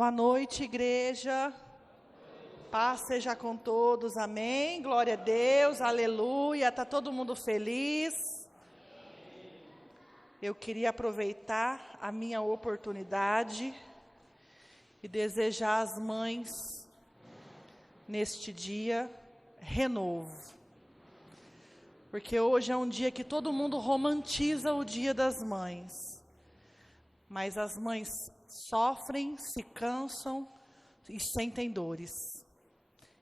Boa noite, igreja. Paz seja com todos, amém. Glória a Deus, aleluia. Está todo mundo feliz? Eu queria aproveitar a minha oportunidade e desejar às mães, neste dia, renovo. Porque hoje é um dia que todo mundo romantiza o Dia das Mães. Mas as mães sofrem, se cansam e sentem dores.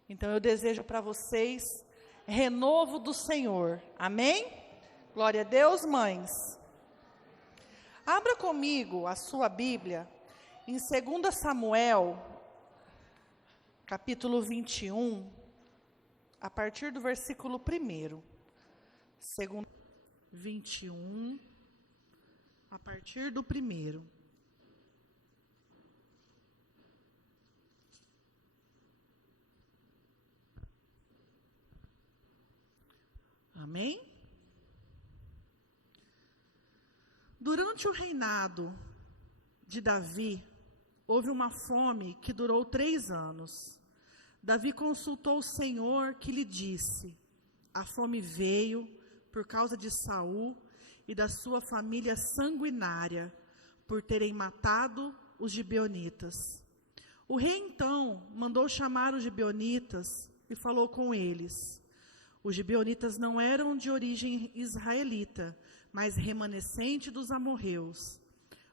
Então eu desejo para vocês renovo do Senhor. Amém? Glória a Deus, mães. Abra comigo a sua Bíblia em 2 Samuel, capítulo 21, a partir do versículo 1. 2 21, a partir do 1. Amém? Durante o reinado de Davi, houve uma fome que durou 3 anos. Davi consultou o Senhor, que lhe disse: a fome veio por causa de Saul e da sua família sanguinária, por terem matado os gibeonitas. O rei então mandou chamar os gibeonitas e falou com eles. Os gibeonitas não eram de origem israelita, mas remanescente dos amorreus.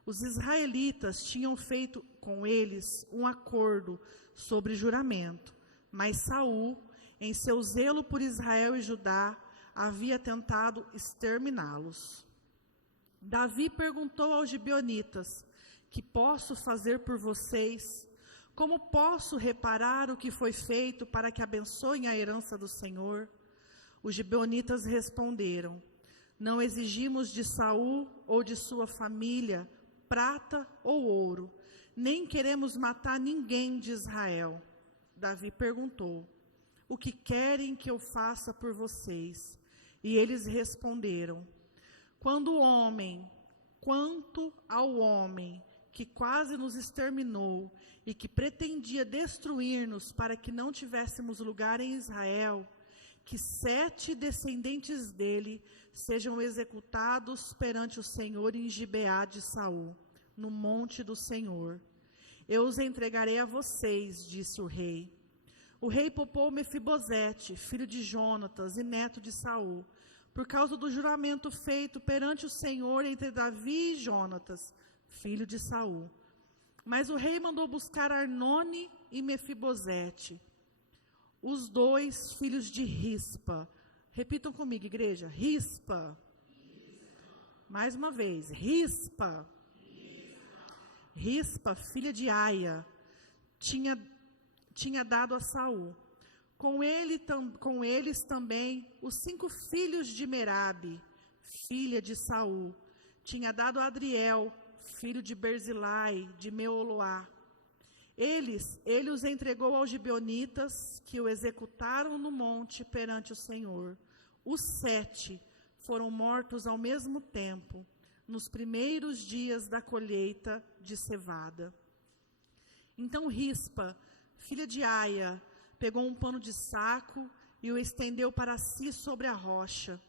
Os israelitas tinham feito com eles um acordo sobre juramento, mas Saul, em seu zelo por Israel e Judá, havia tentado exterminá-los. Davi perguntou aos gibeonitas: que posso fazer por vocês? Como posso reparar o que foi feito para que abençoem a herança do Senhor? Os gibeonitas responderam: não exigimos de Saul ou de sua família prata ou ouro, nem queremos matar ninguém de Israel. Davi perguntou: o que querem que eu faça por vocês? E eles responderam: quanto ao homem que quase nos exterminou e que pretendia destruir-nos para que não tivéssemos lugar em Israel, que 7 descendentes dele sejam executados perante o Senhor em Gibeá de Saul, no monte do Senhor. Eu os entregarei a vocês, disse o rei. O rei poupou Mefibosete, filho de Jonatas e neto de Saul, por causa do juramento feito perante o Senhor entre Davi e Jonatas, filho de Saul. Mas o rei mandou buscar Arnone e Mefibosete, os 2 filhos de Rispa. Repitam comigo, igreja. Rispa. Mais uma vez. Rispa. Rispa, filha de Aia, tinha dado a Saul. Com eles também os 5 filhos de Merabe, filha de Saul. Tinha dado a Adriel, filho de Berzilai, de Meoloá. Ele os entregou aos gibeonitas, que o executaram no monte perante o Senhor. Os 7 foram mortos ao mesmo tempo, nos primeiros dias da colheita de cevada. Então Rispa, filha de Aia, pegou um pano de saco e o estendeu para si sobre a rocha.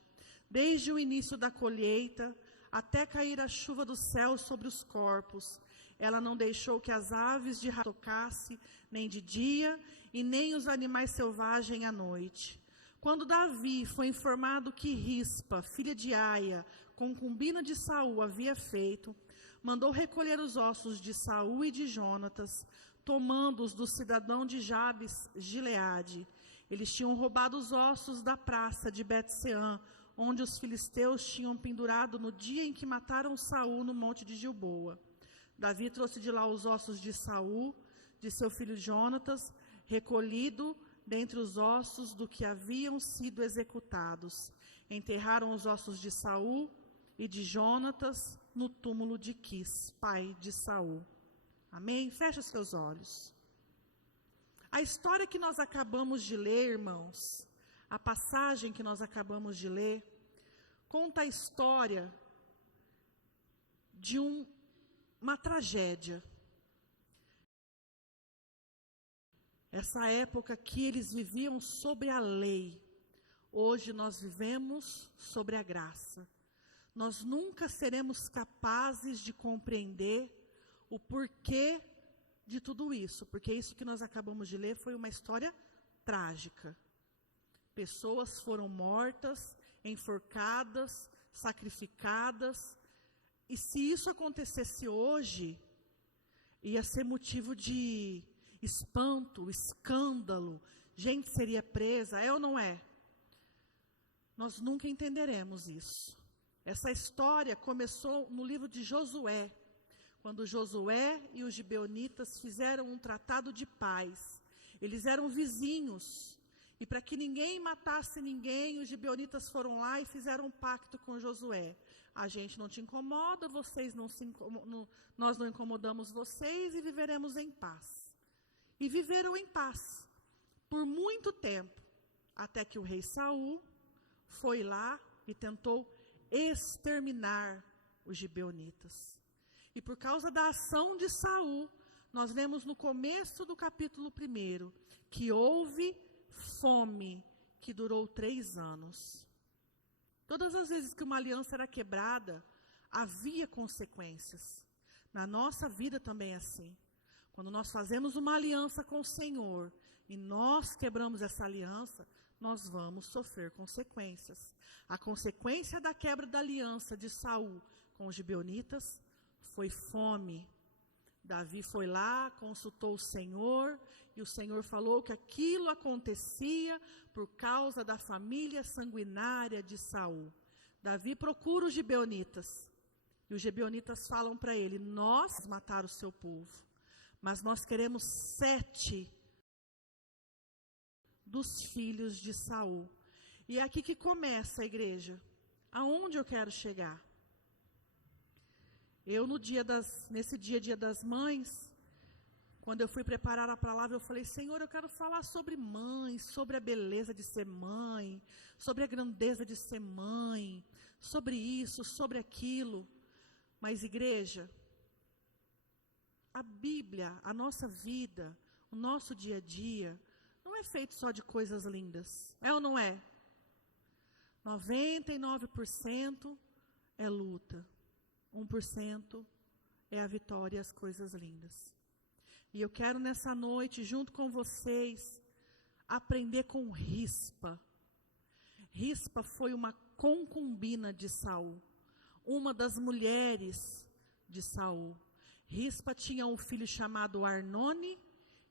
Desde o início da colheita, até cair a chuva do céu sobre os corpos, ela não deixou que as aves de tocasse, nem de dia, e nem os animais selvagens à noite. Quando Davi foi informado que Rispa, filha de Aia, concubina de Saul, havia feito, mandou recolher os ossos de Saul e de Jonatas, tomando-os do cidadão de Jabes Gileade. Eles tinham roubado os ossos da praça de Bet-Seã, onde os filisteus tinham pendurado no dia em que mataram Saul no monte de Gilboa. Davi trouxe de lá os ossos de Saul, de seu filho Jonatas, recolhido dentre os ossos do que haviam sido executados. Enterraram os ossos de Saul e de Jonatas no túmulo de Quis, pai de Saul. Amém? Feche os seus olhos. A história que nós acabamos de ler, irmãos, a passagem que nós acabamos de ler, conta a história de uma tragédia. Essa época que eles viviam sobre a lei. Hoje nós vivemos sobre a graça. Nós nunca seremos capazes de compreender o porquê de tudo isso, porque isso que nós acabamos de ler foi uma história trágica. Pessoas foram mortas, enforcadas, sacrificadas, e se isso acontecesse hoje, ia ser motivo de espanto, escândalo, gente seria presa, é ou não é? Nós nunca entenderemos isso. Essa história começou no livro de Josué, quando Josué e os gibeonitas fizeram um tratado de paz. Eles eram vizinhos, e para que ninguém matasse ninguém, os gibeonitas foram lá e fizeram um pacto com Josué. A gente não te incomoda, nós não incomodamos vocês e viveremos em paz. E viveram em paz por muito tempo, até que o rei Saul foi lá e tentou exterminar os gibeonitas. E por causa da ação de Saul, nós vemos no começo do capítulo 1 que houve fome que durou 3 anos. Todas as vezes que uma aliança era quebrada, havia consequências. Na nossa vida também é assim. Quando nós fazemos uma aliança com o Senhor e nós quebramos essa aliança, nós vamos sofrer consequências. A consequência da quebra da aliança de Saul com os gibeonitas foi fome. Davi foi lá, consultou o Senhor, e o Senhor falou que aquilo acontecia por causa da família sanguinária de Saul. Davi procura os gibeonitas, e os gibeonitas falam para ele: nós matar o seu povo, mas nós queremos 7 dos filhos de Saul. E é aqui que começa a igreja. Aonde eu quero chegar? Eu, nesse dia das mães, quando eu fui preparar a palavra, eu falei: Senhor, eu quero falar sobre mãe, sobre a beleza de ser mãe, sobre a grandeza de ser mãe, sobre isso, sobre aquilo. Mas, igreja, a Bíblia, a nossa vida, o nosso dia a dia, não é feito só de coisas lindas. É ou não é? 99% é luta. 1% é a vitória e as coisas lindas. E eu quero nessa noite, junto com vocês, aprender com Rispa. Rispa foi uma concubina de Saul, uma das mulheres de Saul. Rispa tinha um filho chamado Arnone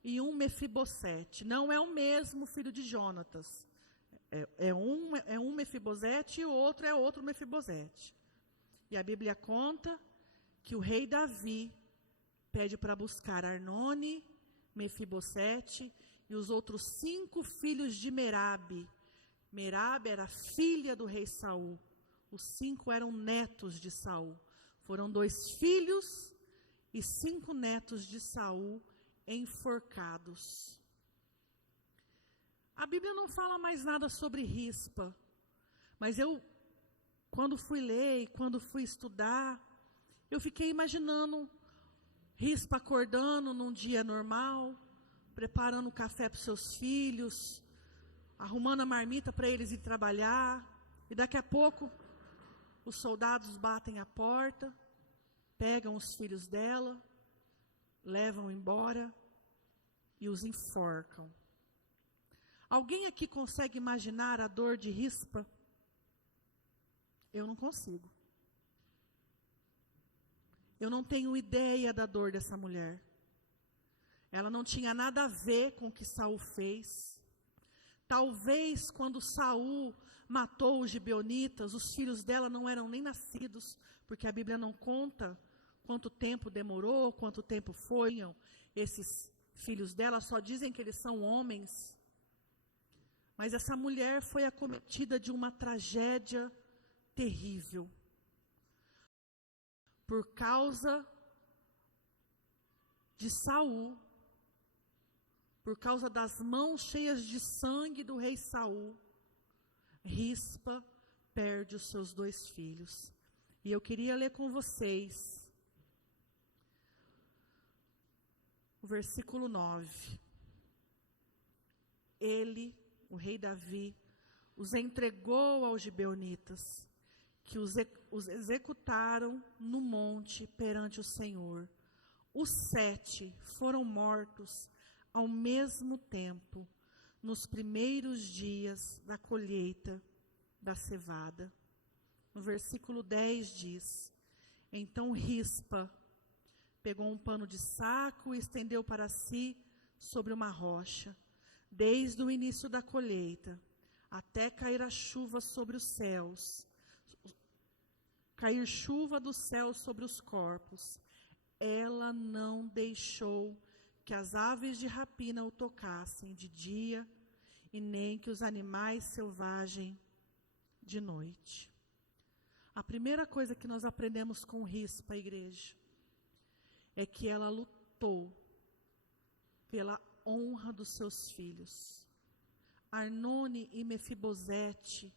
e um Mefibosete. Não é o mesmo filho de Jonatas. É um Mefibosete e o outro é outro Mefibosete. E a Bíblia conta que o rei Davi pede para buscar Arnone, Mefibosete e os outros 5 filhos de Merabe. Merabe era filha do rei Saul. Os 5 eram netos de Saul. Foram 2 filhos e 5 netos de Saul enforcados. A Bíblia não fala mais nada sobre Rispa, mas quando fui ler e quando fui estudar, eu fiquei imaginando Rispa acordando num dia normal, preparando café para os seus filhos, arrumando a marmita para eles ir trabalhar, e daqui a pouco os soldados batem a porta, pegam os filhos dela, levam embora e os enforcam. Alguém aqui consegue imaginar a dor de Rispa? Eu não consigo. Eu não tenho ideia da dor dessa mulher. Ela não tinha nada a ver com o que Saul fez. Talvez quando Saul matou os gibeonitas, os filhos dela não eram nem nascidos, porque a Bíblia não conta quanto tempo demorou, quanto tempo foram esses filhos dela, só dizem que eles são homens. Mas essa mulher foi acometida de uma tragédia terrível. Por causa de Saul, por causa das mãos cheias de sangue do rei Saul, Rispa perde os seus 2 filhos. E eu queria ler com vocês o versículo 9. ele, o rei Davi, os entregou aos gibeonitas, que os executaram no monte perante o Senhor. Os 7 foram mortos ao mesmo tempo, nos primeiros dias da colheita da cevada. No versículo 10 diz: então Rispa pegou um pano de saco e estendeu para si sobre uma rocha, desde o início da colheita, até cair a chuva sobre os céus, cair chuva do céu sobre os corpos. Ela não deixou que as aves de rapina o tocassem de dia, e nem que os animais selvagens de noite. A primeira coisa que nós aprendemos com Rispa, igreja, é que ela lutou pela honra dos seus filhos. Arnone e Mefibosete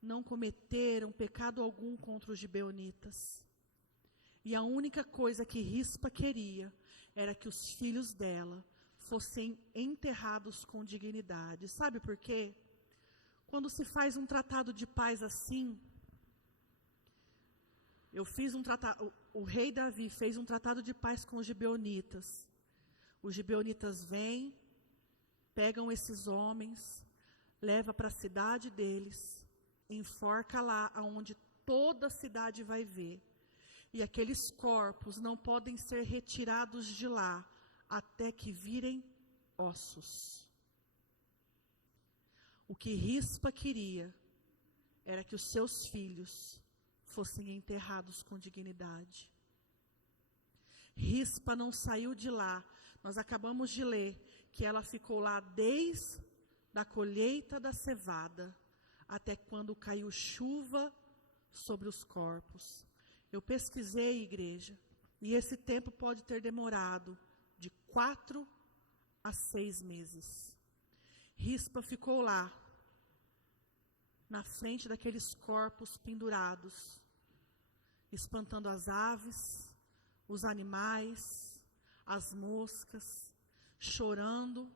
não cometeram pecado algum contra os gibeonitas. E a única coisa que Rispa queria era que os filhos dela fossem enterrados com dignidade. Sabe por quê? Quando se faz um tratado de paz assim, o rei Davi fez um tratado de paz com os gibeonitas. Os gibeonitas vêm, pegam esses homens, levam para a cidade deles, enforca lá, aonde toda a cidade vai ver. E aqueles corpos não podem ser retirados de lá, até que virem ossos. O que Rispa queria era que os seus filhos fossem enterrados com dignidade. Rispa não saiu de lá. Nós acabamos de ler que ela ficou lá desde a colheita da cevada até quando caiu chuva sobre os corpos. Eu pesquisei, igreja, e esse tempo pode ter demorado de 4 a 6 meses. Rispa ficou lá, na frente daqueles corpos pendurados, espantando as aves, os animais, as moscas, chorando,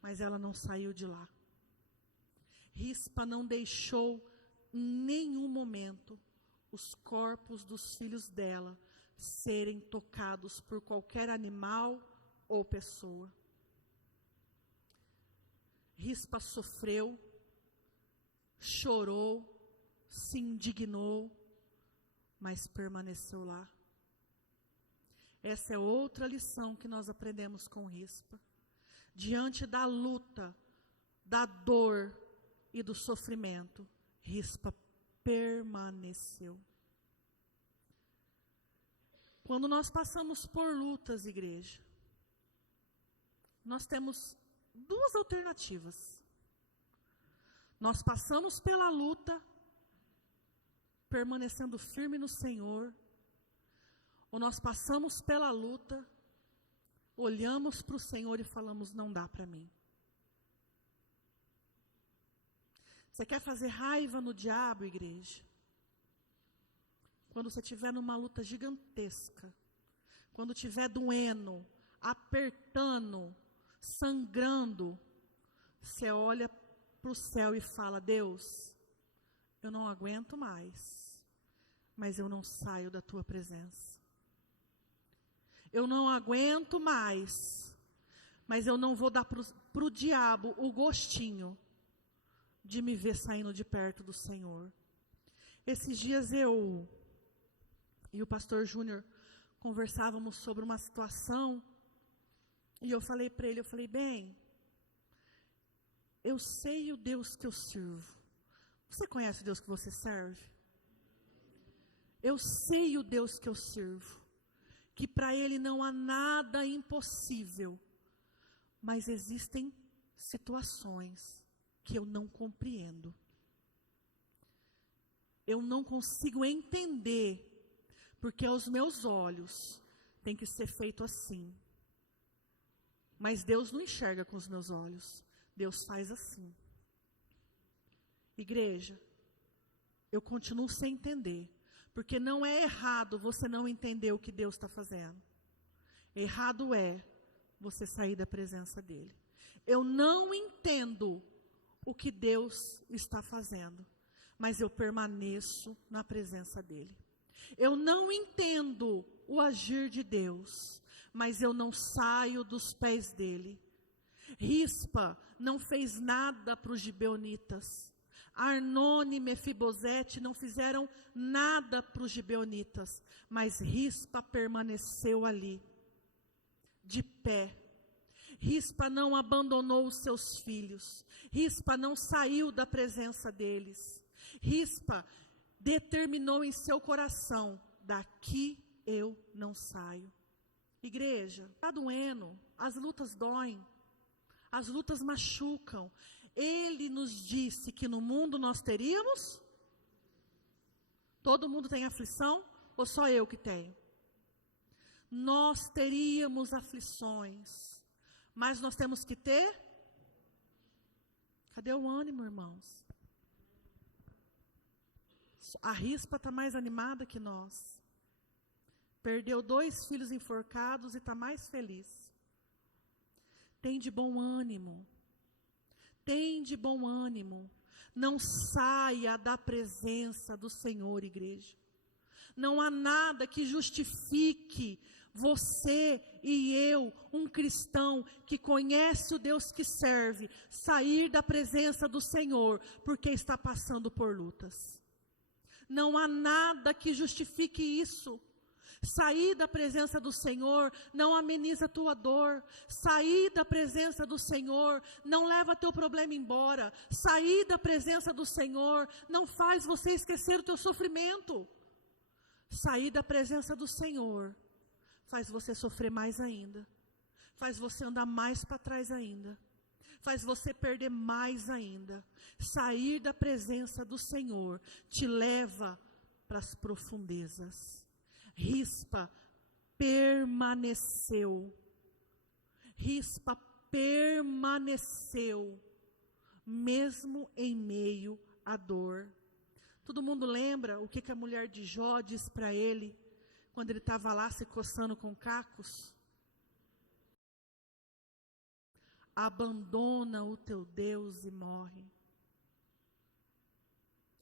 mas ela não saiu de lá. Rispa não deixou em nenhum momento os corpos dos filhos dela serem tocados por qualquer animal ou pessoa. Rispa sofreu, chorou, se indignou, mas permaneceu lá. Essa é outra lição que nós aprendemos com Rispa. Diante da luta, da dor e do sofrimento, Rispa permaneceu. Quando nós passamos por lutas, igreja, nós temos 2 alternativas. Nós passamos pela luta, permanecendo firme no Senhor, ou nós passamos pela luta, olhamos para o Senhor e falamos, não dá para mim. Você quer fazer raiva no diabo, igreja? Quando você estiver numa luta gigantesca, quando estiver doendo, apertando, sangrando, você olha para o céu e fala, Deus, eu não aguento mais, mas eu não saio da tua presença. Eu não aguento mais, mas eu não vou dar para o diabo o gostinho de me ver saindo de perto do Senhor. Esses dias eu e o pastor Júnior conversávamos sobre uma situação, e eu falei para ele, bem, eu sei o Deus que eu sirvo. Você conhece o Deus que você serve? Eu sei o Deus que eu sirvo, que para Ele não há nada impossível, mas existem situações que eu não compreendo. Eu não consigo entender, porque aos meus olhos tem que ser feito assim. Mas Deus não enxerga com os meus olhos, Deus faz assim. Igreja, eu continuo sem entender, porque não é errado você não entender o que Deus está fazendo. Errado é você sair da presença dEle. Eu não entendo o que Deus está fazendo, mas eu permaneço na presença dEle. Eu não entendo o agir de Deus, mas eu não saio dos pés dEle. Rispa não fez nada para os gibeonitas. Arnone e Mefibosete não fizeram nada para os gibeonitas, mas Rispa permaneceu ali, de pé. Rispa não abandonou os seus filhos. Rispa não saiu da presença deles. Rispa determinou em seu coração: daqui eu não saio. Igreja, está doendo, as lutas doem, as lutas machucam. Ele nos disse que no mundo nós teríamos. Todo mundo tem aflição ou só eu que tenho? Nós teríamos aflições, mas nós temos que ter. Cadê o ânimo, irmãos? A Rispa está mais animada que nós. Perdeu 2 filhos enforcados e está mais feliz. Tem de bom ânimo. Tem de bom ânimo. Não saia da presença do Senhor, igreja. Não há nada que justifique você e eu, um cristão que conhece o Deus que serve, sair da presença do Senhor porque está passando por lutas. Não há nada que justifique isso. Sair da presença do Senhor não ameniza a tua dor. Sair da presença do Senhor não leva teu problema embora. Sair da presença do Senhor não faz você esquecer o teu sofrimento. Sair da presença do Senhor faz você sofrer mais ainda. Faz você andar mais para trás ainda. Faz você perder mais ainda. Sair da presença do Senhor te leva para as profundezas. Rispa permaneceu. Rispa permaneceu, mesmo em meio à dor. Todo mundo lembra o que a mulher de Jó disse para ele, quando ele estava lá se coçando com cacos? Abandona o teu Deus e morre.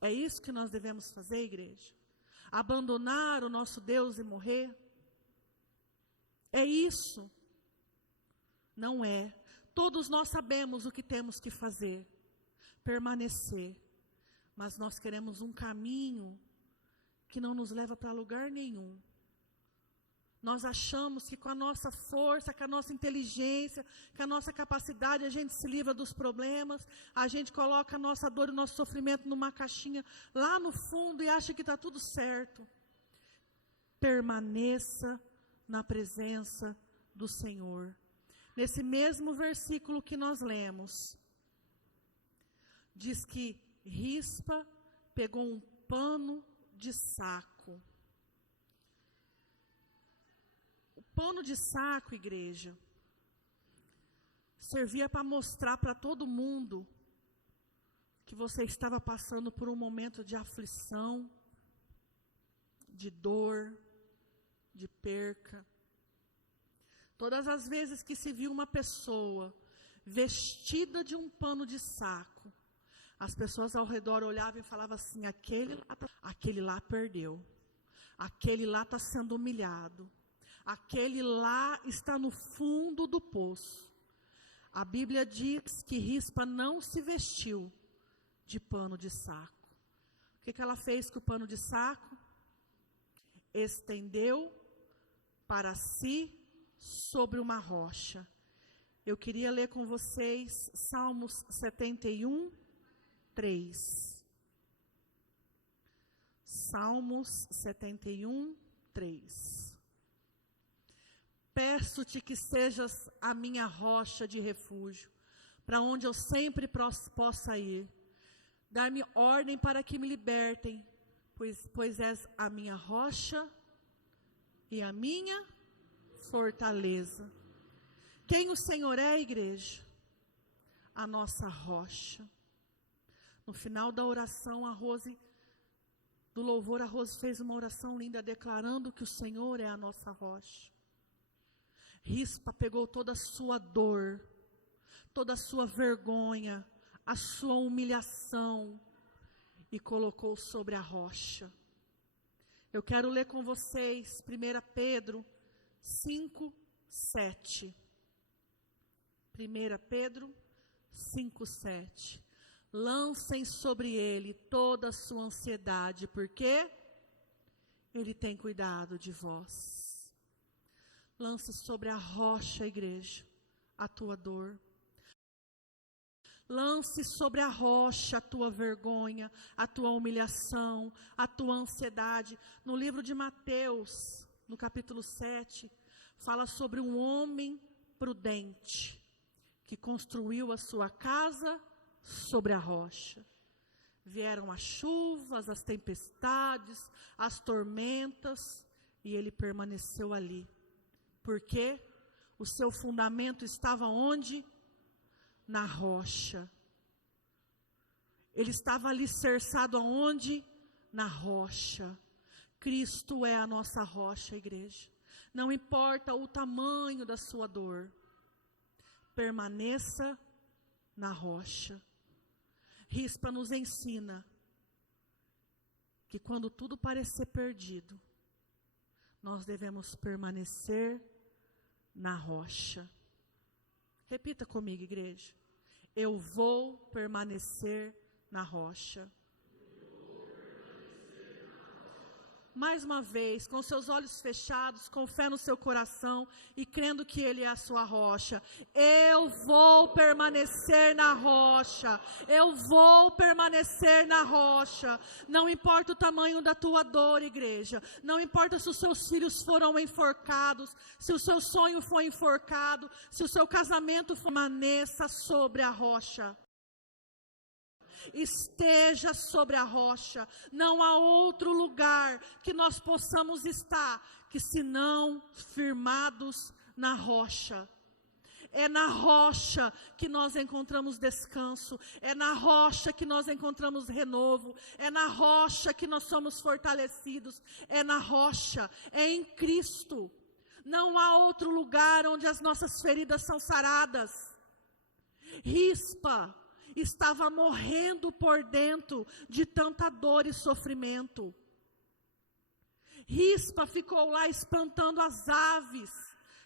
É isso que nós devemos fazer, igreja? Abandonar o nosso Deus e morrer? É isso? Não é. Todos nós sabemos o que temos que fazer. Permanecer. Mas nós queremos um caminho que não nos leva para lugar nenhum. Nós achamos que com a nossa força, com a nossa inteligência, com a nossa capacidade, a gente se livra dos problemas, a gente coloca a nossa dor e o nosso sofrimento numa caixinha lá no fundo e acha que está tudo certo. Permaneça na presença do Senhor. Nesse mesmo versículo que nós lemos, diz que Rispa pegou um pano de saco. Pano de saco, igreja, servia para mostrar para todo mundo que você estava passando por um momento de aflição, de dor, de perca. Todas as vezes que se viu uma pessoa vestida de um pano de saco, as pessoas ao redor olhavam e falavam assim: aquele lá perdeu, aquele lá está sendo humilhado. Aquele lá está no fundo do poço. A Bíblia diz que Rispa não se vestiu de pano de saco. O que ela fez com o pano de saco? Estendeu para si sobre uma rocha. Eu queria ler com vocês Salmos 71, 3. Salmos 71, 3. Peço-te que sejas a minha rocha de refúgio, para onde eu sempre possa ir. Dar-me ordem para que me libertem, pois és a minha rocha e a minha fortaleza. Quem o Senhor é, igreja? A nossa rocha. No final da oração, do louvor, a Rose fez uma oração linda, declarando que o Senhor é a nossa rocha. Rispa pegou toda a sua dor, toda a sua vergonha, a sua humilhação e colocou sobre a rocha. Eu quero ler com vocês 1 Pedro 5, 7. 1 Pedro 5, 7. Lancem sobre ele toda a sua ansiedade, porque ele tem cuidado de vós. Lance sobre a rocha, igreja, a tua dor. Lance sobre a rocha a tua vergonha, a tua humilhação, a tua ansiedade. No livro de Mateus, no capítulo 7, fala sobre um homem prudente que construiu a sua casa sobre a rocha. Vieram as chuvas, as tempestades, as tormentas, e ele permaneceu ali. Por quê? O seu fundamento estava onde? Na rocha. Ele estava alicerçado aonde? Na rocha. Cristo é a nossa rocha, igreja. Não importa o tamanho da sua dor, permaneça na rocha. Rispa nos ensina que quando tudo parecer perdido, nós devemos permanecer na rocha. Repita comigo, igreja. Eu vou permanecer na rocha. Mais uma vez, com seus olhos fechados, com fé no seu coração e crendo que Ele é a sua rocha. Eu vou permanecer na rocha. Eu vou permanecer na rocha. Não importa o tamanho da tua dor, igreja. Não importa se os seus filhos foram enforcados, se o seu sonho foi enforcado, se o seu casamento foi, permaneça sobre a rocha. Esteja sobre a rocha. Não há outro lugar que nós possamos estar que senão firmados na rocha. É na rocha que nós encontramos descanso, é na rocha que nós encontramos renovo, é na rocha que nós somos fortalecidos, é na rocha, é em Cristo. Não há outro lugar onde as nossas feridas são saradas. Rispa estava morrendo por dentro de tanta dor e sofrimento. Rispa ficou lá espantando as aves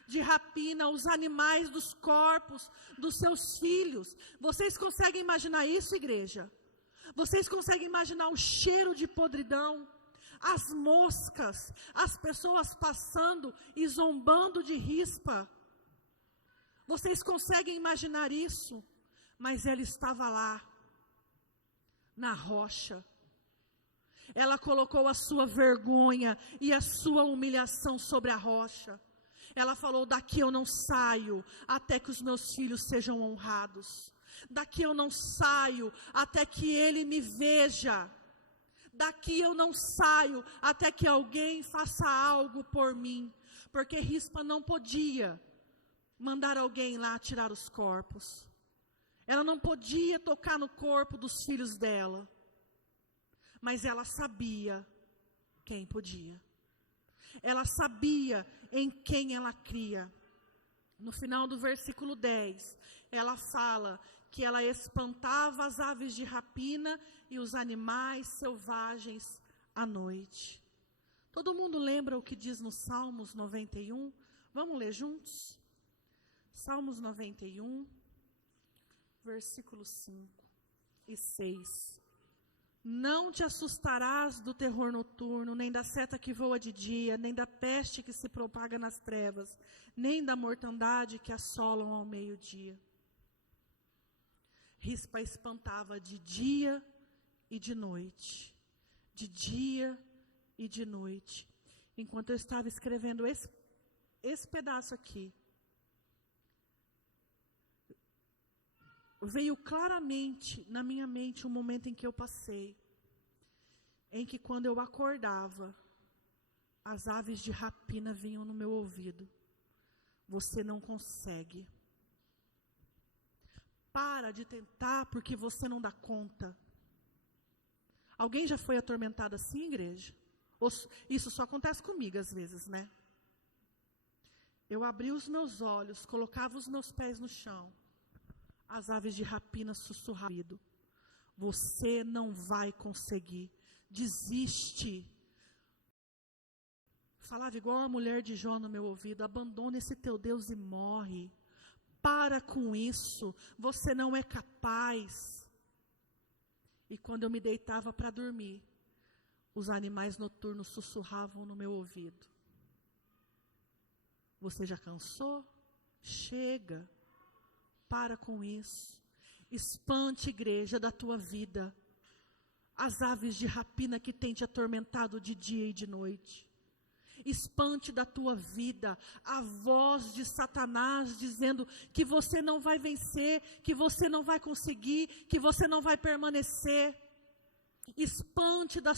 de rapina, os animais dos corpos dos seus filhos. Vocês conseguem imaginar isso, igreja? Vocês conseguem imaginar o cheiro de podridão? As moscas, as pessoas passando e zombando de Rispa. Vocês conseguem imaginar isso? Mas ela estava lá, na rocha. Ela colocou a sua vergonha e a sua humilhação sobre a rocha. Ela falou: daqui eu não saio até que os meus filhos sejam honrados. Daqui eu não saio até que ele me veja. Daqui eu não saio até que alguém faça algo por mim. Porque Rispa não podia mandar alguém lá tirar os corpos. Ela não podia tocar no corpo dos filhos dela. Mas ela sabia quem podia. Ela sabia em quem ela cria. No final do versículo 10, ela fala que ela espantava as aves de rapina e os animais selvagens à noite. Todo mundo lembra o que diz no Salmos 91? Vamos ler juntos? Salmos 91. Versículos 5 e 6. Não te assustarás do terror noturno, nem da seta que voa de dia, nem da peste que se propaga nas trevas, nem da mortandade que assolam ao meio-dia. Rispa espantava de dia e de noite. De dia e de noite. Enquanto eu estava escrevendo esse pedaço aqui, veio claramente na minha mente um momento em que eu passei, em que quando eu acordava, as aves de rapina vinham no meu ouvido. Você não consegue. Para de tentar porque você não dá conta. Alguém já foi atormentado assim, igreja? Isso só acontece comigo às vezes, né? Eu abria os meus olhos, colocava os meus pés no chão. As aves de rapina sussurravam: você não vai conseguir, desiste. Falava igual a mulher de Jó no meu ouvido: abandona esse teu Deus e morre. Para com isso, você não é capaz. E quando eu me deitava para dormir, os animais noturnos sussurravam no meu ouvido: você já cansou? Chega, para com isso. Espante, igreja, da tua vida as aves de rapina que têm te atormentado de dia e de noite. Espante da tua vida a voz de Satanás dizendo que você não vai vencer, que você não vai conseguir, que você não vai permanecer. Espante da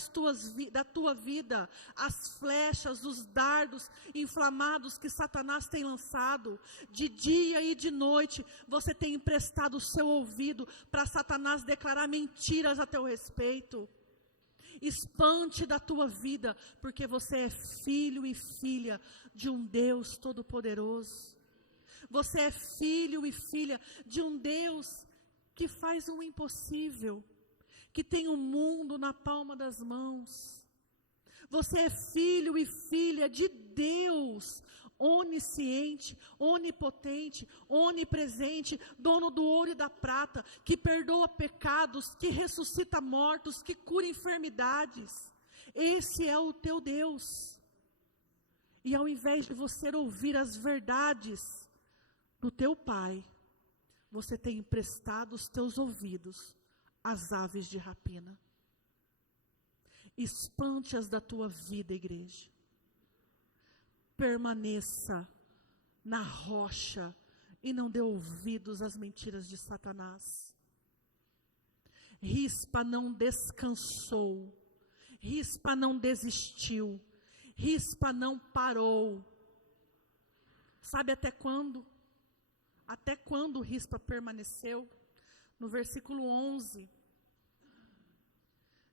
tua vida as flechas, os dardos inflamados que Satanás tem lançado. De dia e de noite você tem emprestado o seu ouvido para Satanás declarar mentiras a teu respeito. Espante da tua vida, porque você é filho e filha de um Deus todo-poderoso. Você é filho e filha de um Deus que faz o impossível, que tem o mundo na palma das mãos. Você é filho e filha de Deus, onisciente, onipotente, onipresente, dono do ouro e da prata, que perdoa pecados, que ressuscita mortos, que cura enfermidades. Esse é o teu Deus. E ao invés de você ouvir as verdades do teu Pai, você tem emprestado os teus ouvidos às aves de rapina. Espante-as da tua vida, igreja. Permaneça na rocha e não dê ouvidos às mentiras de Satanás. Rispa não descansou, Rispa não desistiu, Rispa não parou. Sabe até quando? Até quando Rispa permaneceu? No versículo 11,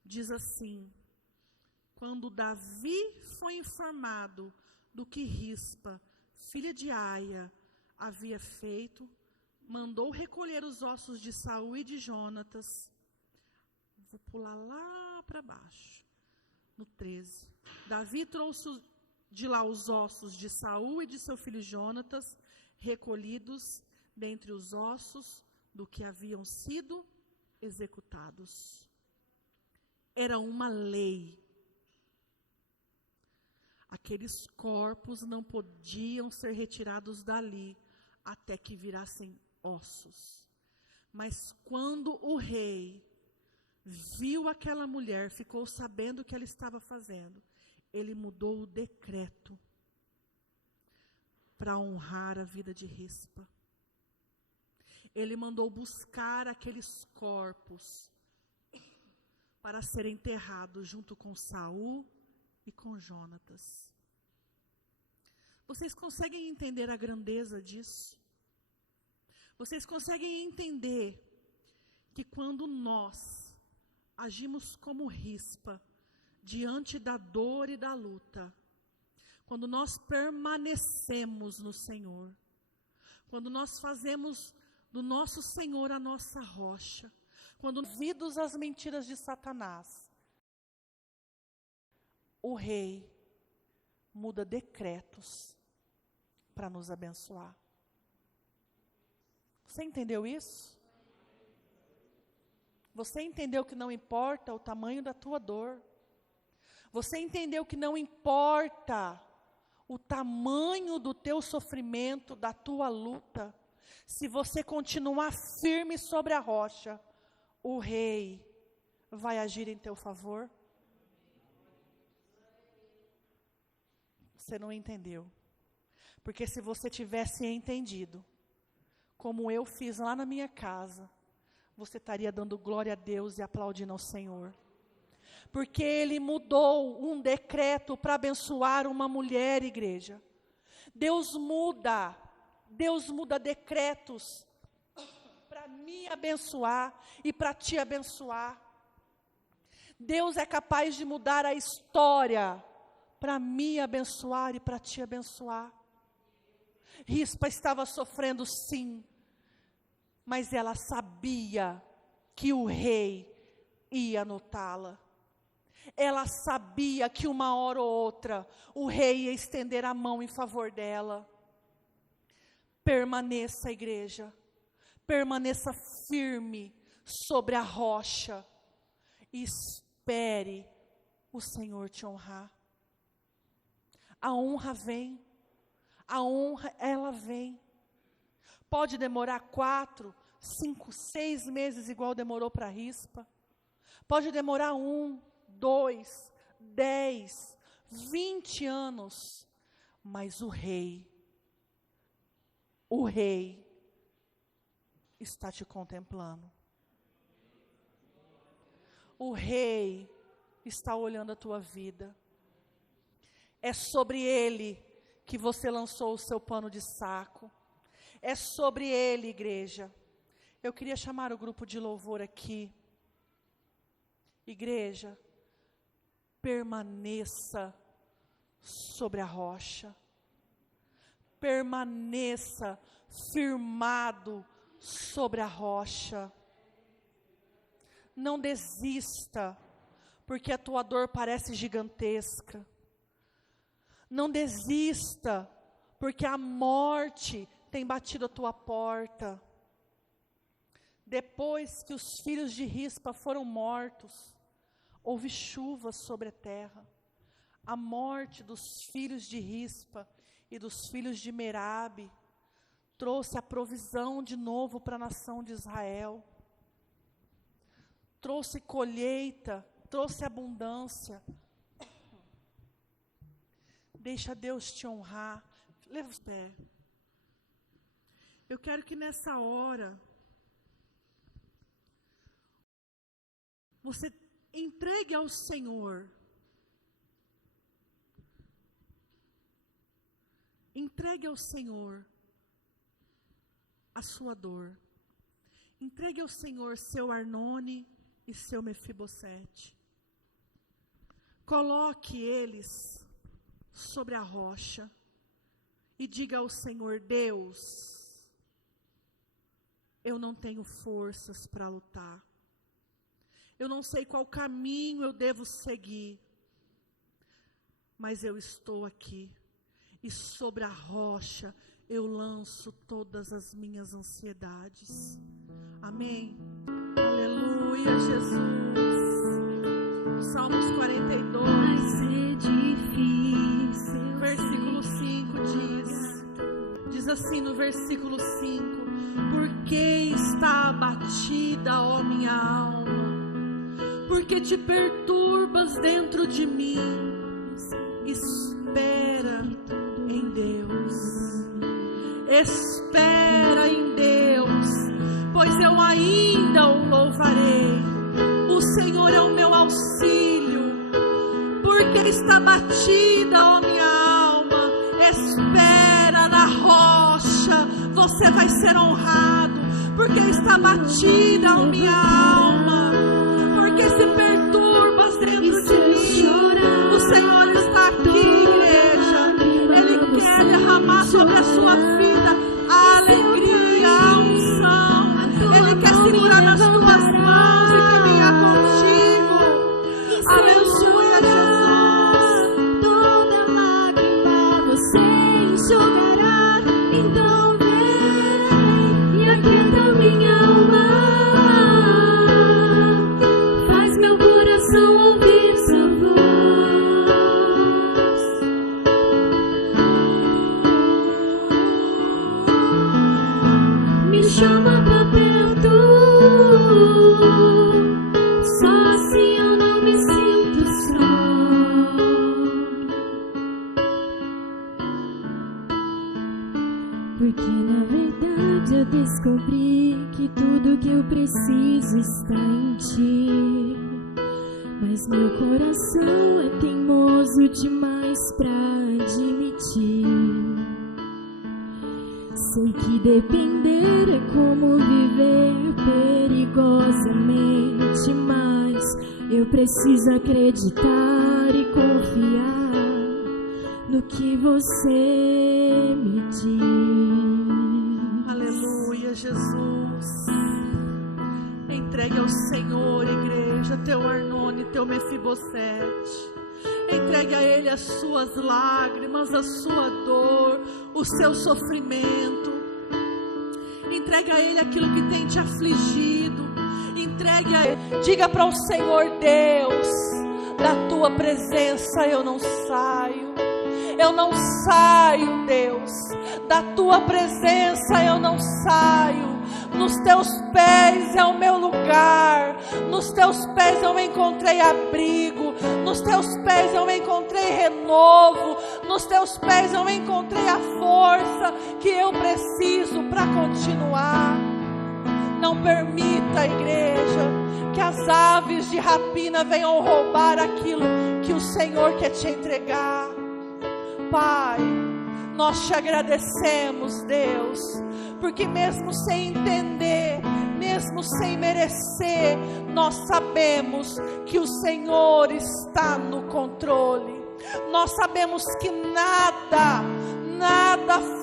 diz assim: quando Davi foi informado do que Rispa, filha de Aia, havia feito, mandou recolher os ossos de Saul e de Jonatas. Vou pular lá para baixo, no 13. Davi trouxe de lá os ossos de Saul e de seu filho Jonatas, recolhidos dentre os ossos do que haviam sido executados. Era uma lei. Aqueles corpos não podiam ser retirados dali até que virassem ossos. Mas quando o rei viu aquela mulher, ficou sabendo o que ela estava fazendo, ele mudou o decreto para honrar a vida de Rispa. Ele mandou buscar aqueles corpos para serem enterrados junto com Saul e com Jonatas. Vocês conseguem entender a grandeza disso? Vocês conseguem entender que quando nós agimos como Rispa, diante da dor e da luta, quando nós permanecemos no Senhor, quando nós fazemos do nosso Senhor a nossa rocha, quando ouvidos às mentiras de Satanás, o rei muda decretos para nos abençoar. Você entendeu isso? Você entendeu que não importa o tamanho da tua dor. Você entendeu que não importa o tamanho do teu sofrimento, da tua luta. Se você continuar firme sobre a rocha, o rei vai agir em teu favor. Você não entendeu. Porque se você tivesse entendido, como eu fiz lá na minha casa, você estaria dando glória a Deus e aplaudindo ao Senhor. Porque Ele mudou um decreto para abençoar uma mulher, igreja. Deus muda decretos para me abençoar e para te abençoar. Deus é capaz de mudar a história para me abençoar e para te abençoar. Rispa estava sofrendo, sim. mas ela sabia que o rei ia notá-la. Ela sabia que uma hora ou outra o rei ia estender a mão em favor dela. Permaneça, igreja, permaneça firme sobre a rocha e espere o Senhor te honrar. A honra vem, a honra ela vem. Pode demorar 4, 5, 6 meses, igual demorou para Rispa. Pode demorar 1, 2, 10, 20 anos. Mas o rei está te contemplando. O rei está olhando a tua vida. É sobre ele que você lançou o seu pano de saco. É sobre ele, igreja. Eu queria chamar o grupo de louvor aqui. Igreja, permaneça sobre a rocha. Permaneça firmado sobre a rocha. Não desista, porque a tua dor parece gigantesca. Não desista, porque a morte tem batido a tua porta. Depois que os filhos de Rispa foram mortos, houve chuva sobre a terra. A morte dos filhos de Rispa e dos filhos de Merabe trouxe a provisão de novo para a nação de Israel. Trouxe colheita, trouxe abundância. Deixa Deus te honrar. Leva os pés. Eu quero que nessa hora você entregue ao Senhor. Entregue ao Senhor a sua dor. Entregue ao Senhor seu Arnone e seu Mefibosete. Coloque eles sobre a rocha e diga ao Senhor: Deus, eu não tenho forças para lutar. Eu não sei qual caminho eu devo seguir, mas eu estou aqui. E sobre a rocha eu lanço todas as minhas ansiedades. Amém. Aleluia, Jesus. Salmos 42, versículo 5 diz assim no versículo 5: Por que está abatida, ó minha alma? Por que te perturbas dentro de mim? Espera em Deus. Espera em Deus, pois eu ainda o louvarei. O Senhor é o meu auxílio. Porque está batida, ó minha alma, espera na rocha, você vai ser honrado. Porque está batida, ó minha alma, porque se perturbas dentro de mim. O Senhor está aqui, igreja. Ele quer derramar sobre a sua vida a alegria, a unção. Ele quer segurar nas tuas mãos e caminhar contigo. Aleluia, Jesus. Toda lágrima você enxugará. Então vem e aquieta minha alma. Faz meu coração ouvir sua voz. Me chama pra perto. Só assim eu não me sinto só. Porque na verdade eu descobri que tudo que eu preciso está em ti. Mas meu coração é teimoso demais pra admitir. Sei que depender é como viver perigosamente, mas eu preciso acreditar e confiar no que você me diz. Aleluia, Jesus. Entregue ao Senhor, igreja, teu Arnone, teu Mefibosete. Entregue a Ele as suas lágrimas, a sua dor, o seu sofrimento. Entregue a Ele aquilo que tem te afligido. Entregue a Ele. Diga para o Senhor: Deus, da tua presença eu não saio. Eu não saio, Deus. Da tua presença eu não saio. Nos teus pés é o meu lugar. Nos teus pés eu encontrei abrigo. Nos teus pés eu encontrei renovo. Nos teus pés eu encontrei a força que eu preciso para continuar. Não permita, igreja, que as aves de rapina venham roubar aquilo que o Senhor quer te entregar. Pai, nós te agradecemos, Deus, porque mesmo sem entender, mesmo sem merecer, nós sabemos que o Senhor está no controle. Nós sabemos que nada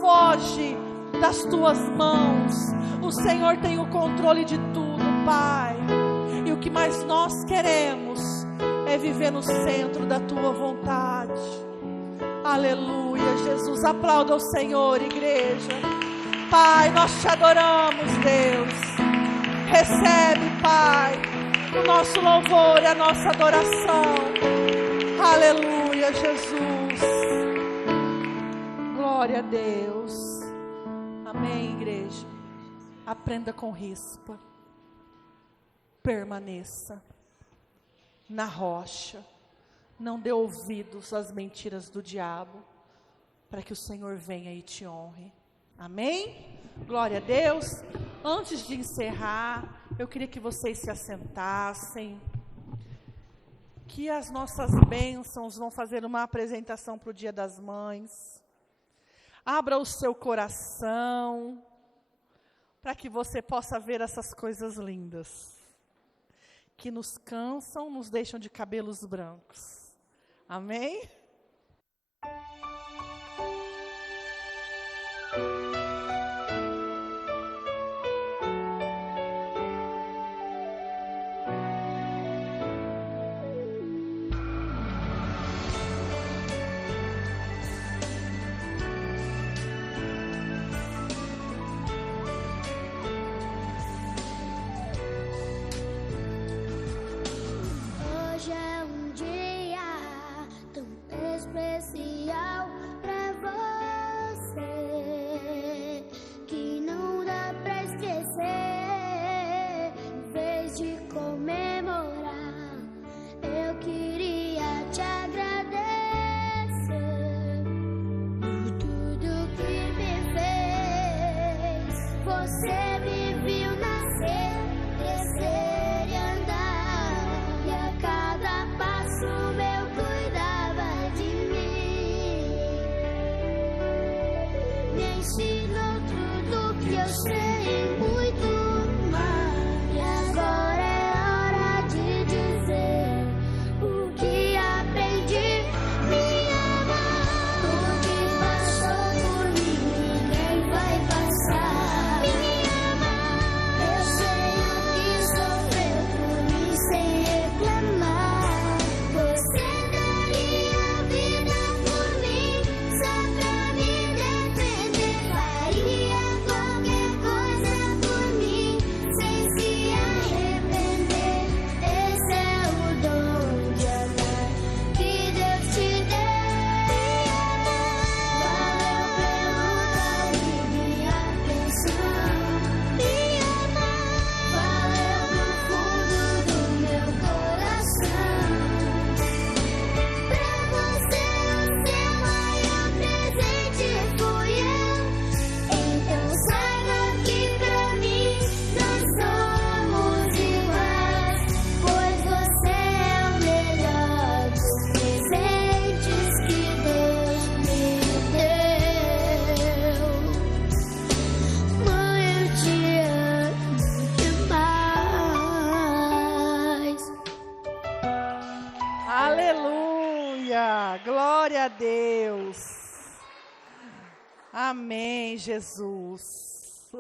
foge das tuas mãos. O Senhor tem o controle de tudo, Pai. E o que mais nós queremos é viver no centro da tua vontade. Aleluia, Jesus. Aplauda o Senhor, igreja. Pai, nós te adoramos, Deus. Recebe, Pai, o nosso louvor e a nossa adoração. Aleluia, Jesus. Glória a Deus. Amém, igreja. Aprenda com rispa. Permaneça na rocha. Não dê ouvidos às mentiras do diabo, para que o Senhor venha e te honre. Amém? Glória a Deus. Antes de encerrar, eu queria que vocês se assentassem, que as nossas bênçãos vão fazer uma apresentação para o Dia das Mães. Abra o seu coração, para que você possa ver essas coisas lindas, que nos cansam, nos deixam de cabelos brancos. Amém? Hoje é um dia tão especial pra você, que não dá pra esquecer. Em vez de comemorar, eu queria te agradecer por tudo que me fez. Você me viu nascer, crescer e andar, e a cada passo meu cuidava de mim. Me ensinou tudo que eu sei e muito mais. E agora é hora de dizer o que aprendi. Minha mãe, o que passou por mim, ninguém vai passar. Minha mãe, eu sei o que sofreu por mim sem reclamar. Você daria a vida por mim, só pra me defender. Faria qualquer coisa por mim, sem se arrepender. Esse é o dom de amar que Deus te deu. Valeu pelo carinho e atenção. Minha mãe, valeu do fundo do meu coração. Pra você, o seu maior presente fui eu. Então saiba que pra mim nós somos iguais, pois você é o melhor dos presentes que Deus me deu. Mãe, eu te amo demais. Aleluia, glória a Deus. Amém, Jesus.